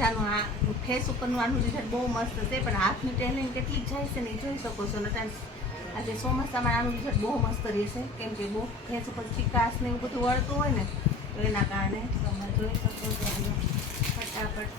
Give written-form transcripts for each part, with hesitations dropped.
જાનું આ ફેસ ઉપરનું આનું રિઝલ્ટ બહુ મસ્ત છે, પણ હાથની ટેનિંગ કેટલી જાય છે ને એ જોઈ શકો છો ને. આજે ચોમાસામાં આનું રિઝલ્ટ બહુ મસ્ત રહેશે, કેમ કે બહુ ફેસ ઉપર ચિકાસ ને એવું બધું વળતું હોય ને, તો એના કારણે તમે જોઈ શકો છો. ફટાફટ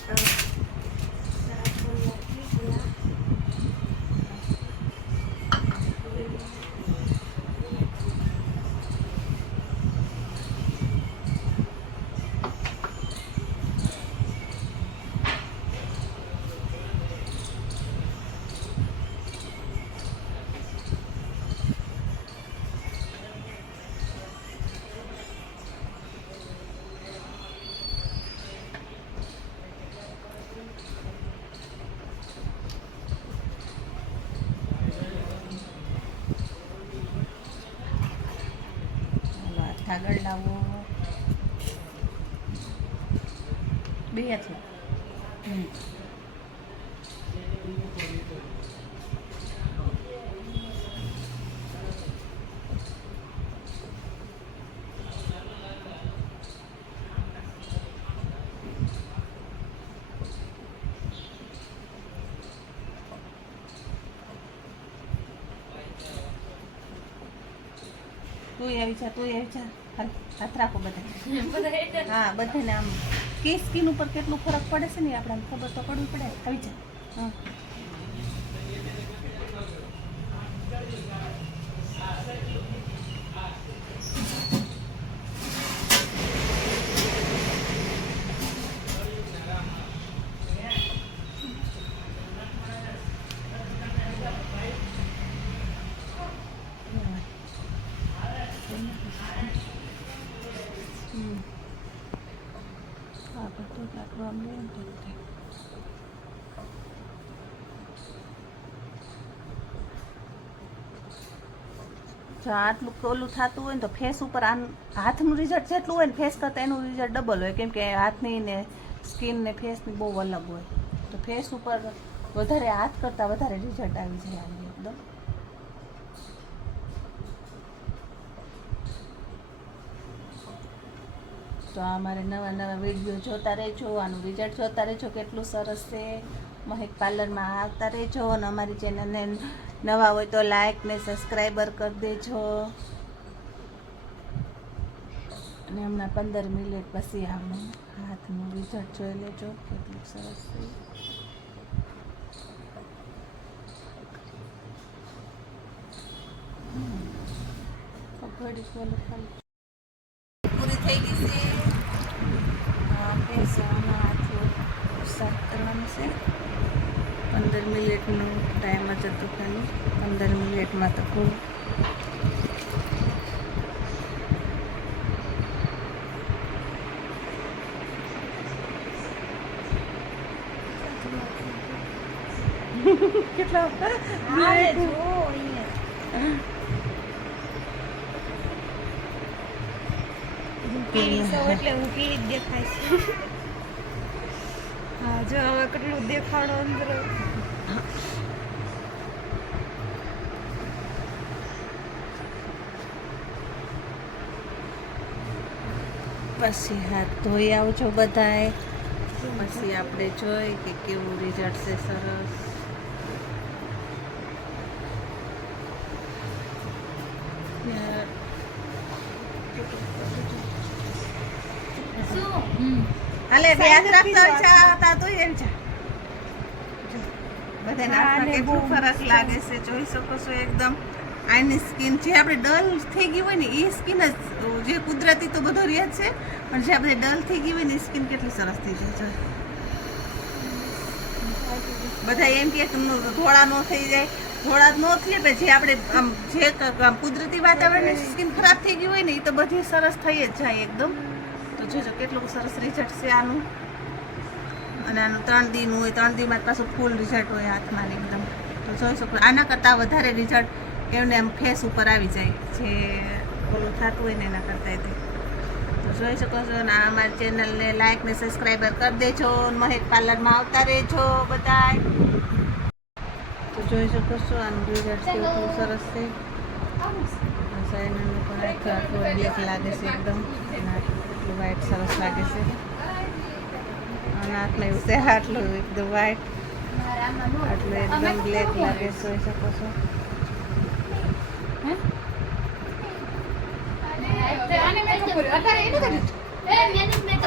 આગળ લાવો બે હાથમાં. તું આવી જા હાથ રાખો બધા. હા બધાને આમ કે સ્કિન ઉપર કેટલું ફરક પડે છે ને આપણે ખબર તો પડવી પડે. આવી જા. હા જો આટલું ઓલું થતું હોય ને તો ફેસ ઉપર હાથનું રિઝલ્ટ જેટલું હોય ને ફેસ કરતાં એનું રિઝલ્ટ ડબલ હોય, કેમ કે હાથની ને સ્કિન ને ફેસની બહુ અલગ હોય. તો ફેસ ઉપર વધારે હાથ કરતાં વધારે રિઝલ્ટ આવી જાય આનું એકદમ. તો અમારે નવા નવા વિડીયો જોતા રહેજો, આનું રિઝલ્ટ જોતા રહેજો કેટલું સરસ છે. મહેક પાર્લરમાં આવતા રહેજો અને અમારી ચેનલને નવા હોય તો લાઈક ને સબસ્ક્રાઈબર કરી દેજો. અને હમણાં 15 મિનિટ પછી આવું હાથનું રિઝલ્ટ જોઈ લેજો કેટલું સરસ છે. પૂરી થઈ ગઈ છે. સાફ કરવાનું છે. 15 મિનિટનો ટાઈમ જ હતો ખાલી. 15 મિનિટમાં તો ખૂબ કેટલા એટલે હું પીળી જ દેખાય છે. હા જો હવે કેટલું દેખાડો અંદર. પછી હાથ ધોઈ આવજો બધાએ. પછી આપણે જોઈ કે કેવું રિઝલ્ટ છે. સરસ. હાલે બે હાથ રાખતા હતા તો એમ છે. બધાને હાથમાં કેટલું ફરક લાગે છે જોઈ શકો છો. એકદમ આની સ્કિન જે આપણે ડલ થઈ ગઈ હોય ને એ સ્કિન જ જે કુદરતી તો બધો રહે છે, પણ જે આપણે ડલ થઈ ગઈ હોય ને એ સ્કિન કેટલી સરસ થઈ જાય. બધા એમ કે ધોળા ન થઈ જાય, ધોળા ન થઈએ પણ જે આપણે આમ જે કુદરતી વાતાવરણ સ્કિન ખરાબ થઈ ગઈ હોય ને એ તો બધી સરસ થઈ જ જાય એકદમ. તો જોજો કેટલું સરસ રિઝલ્ટ છે આનું. અને આનું 3 દિન હોય, 3 દિનમાં પાછું ફૂલ રિઝલ્ટ હોય હાથમાં એકદમ. તો જોઈ શકો આના કરતાં વધારે રિઝલ્ટ એમને આમ ફેસ ઉપર આવી જાય જે ઓલું થતું હોય ને એના કરતાં. તો જોઈ શકો છો ને અમારી ચેનલને લાઈક ને સબસ્ક્રાઈબર કરી દેજો. મહેક પાર્લરમાં આવતા રહેજો બધા. તો જોઈ શકો છો આનું રિઝલ્ટ કેટલું સરસ છે. સાયનાનું પણ આટલું બ્લેક લાગે છે એકદમ, એના એટલું વ્હાઈટ સરસ લાગે છે. નાકને એવું છે આટલું એકદમ વ્હાઈટ, આટલું એકદમ બ્લેક લાગે જોઈ શકો છો. આને મેં ખબર અત્યારે એને કરી